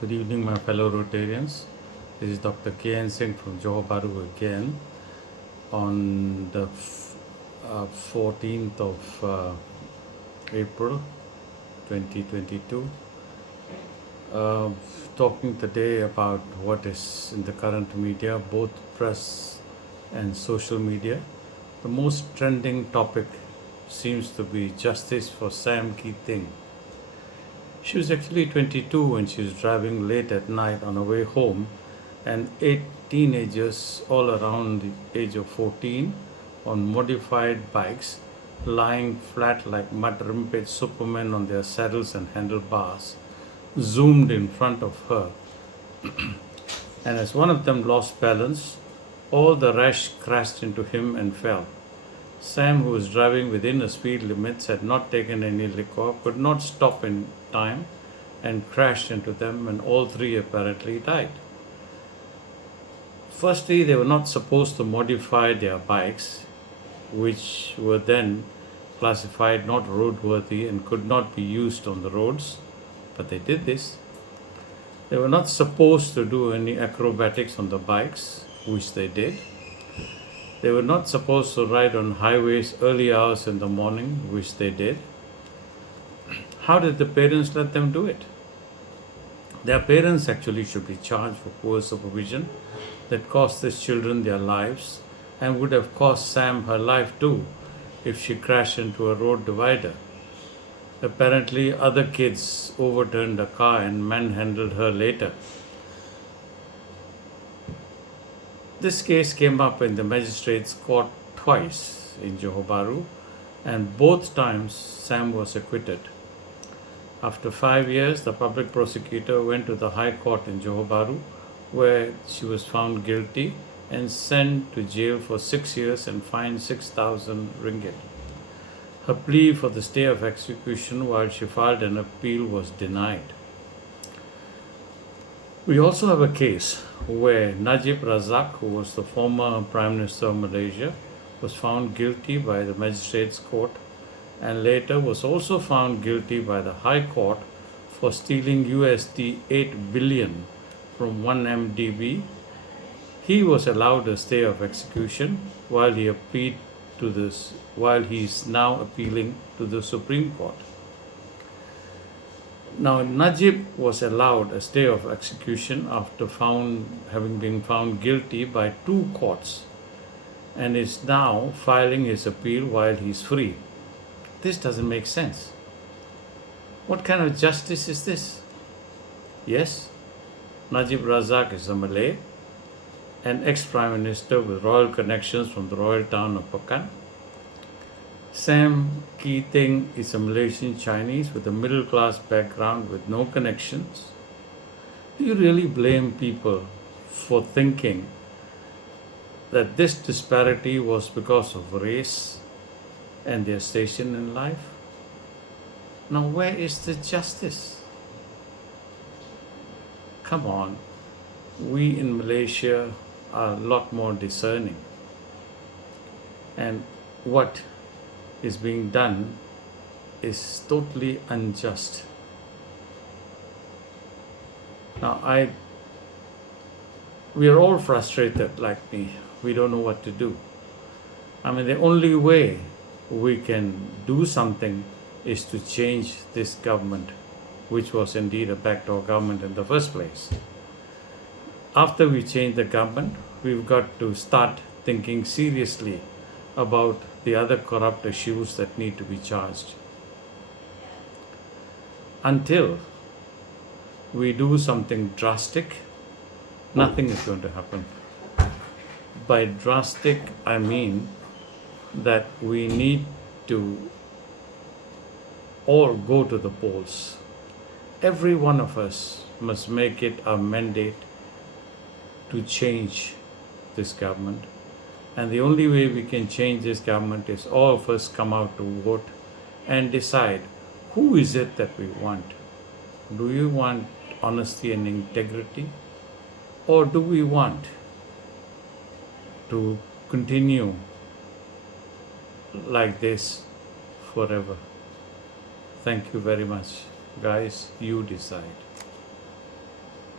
Good evening, my fellow Rotarians. This is Dr. K. Singh from Johor Bahru again on the 14th of April 2022. Talking today about what is in the current media, both press and social media. The most trending topic seems to be justice for Sam Ke Ting. She was actually 22 when she was driving late at night on her way home, and 8 teenagers, all around the age of 14, on modified bikes, lying flat like mud-rimped supermen on their saddles and handlebars, zoomed in front of her. And as one of them lost balance, all the rest crashed into him and fell. Sam, who was driving within the speed limits, had not taken any liquor, could not stop in time, and crashed into them, and all three apparently died. Firstly, they were not supposed to modify their bikes, which were then classified not roadworthy and could not be used on the roads, but they did this. They were not supposed to do any acrobatics on the bikes, which they did. They were not supposed to ride on highways early hours in the morning, which they did. How did the parents let them do it? Their parents actually should be charged for poor supervision that cost these children their lives and would have cost Sam her life too if she crashed into a road divider. Apparently, other kids overturned the car and manhandled her later. This case came up in the magistrate's court twice in Johor Bahru, and both times Sam was acquitted. After 5 years, the public prosecutor went to the High Court in Johor Bahru, where she was found guilty and sent to jail for 6 years and fined 6,000 ringgit. Her plea for the stay of execution while she filed an appeal was denied. We also have a case where Najib Razak, who was the former Prime Minister of Malaysia, was found guilty by the magistrate's court and later was also found guilty by the High Court for stealing USD 8 billion from 1MDB. He was allowed a stay of execution while he is now appealing to the Supreme Court. Now, Najib was allowed a stay of execution after having been found guilty by 2 courts and is now filing his appeal while he's free. This doesn't make sense. What kind of justice is this? Yes, Najib Razak is a Malay, an ex-prime minister with royal connections from the royal town of Pekan. Sam Ke Ting is a Malaysian Chinese with a middle-class background with no connections. Do you really blame people for thinking that this disparity was because of race and their station in life? Now, where is the justice? Come on, we in Malaysia are a lot more discerning. And what is being done is totally unjust. Now, we are all frustrated like me. We don't know what to do. I mean, the only way we can do something is to change this government, which was indeed a backdoor government in the first place. After we change the government, we've got to start thinking seriously about the other corrupt issues that need to be charged. Until we do something drastic, nothing is going to happen. By drastic, I mean that we need to all go to the polls. Every one of us must make it a mandate to change this government. And the only way we can change this government is all of us come out to vote and decide who is it that we want. Do you want honesty and integrity? Or do we want to continue like this forever? Thank you very much. Guys, you decide.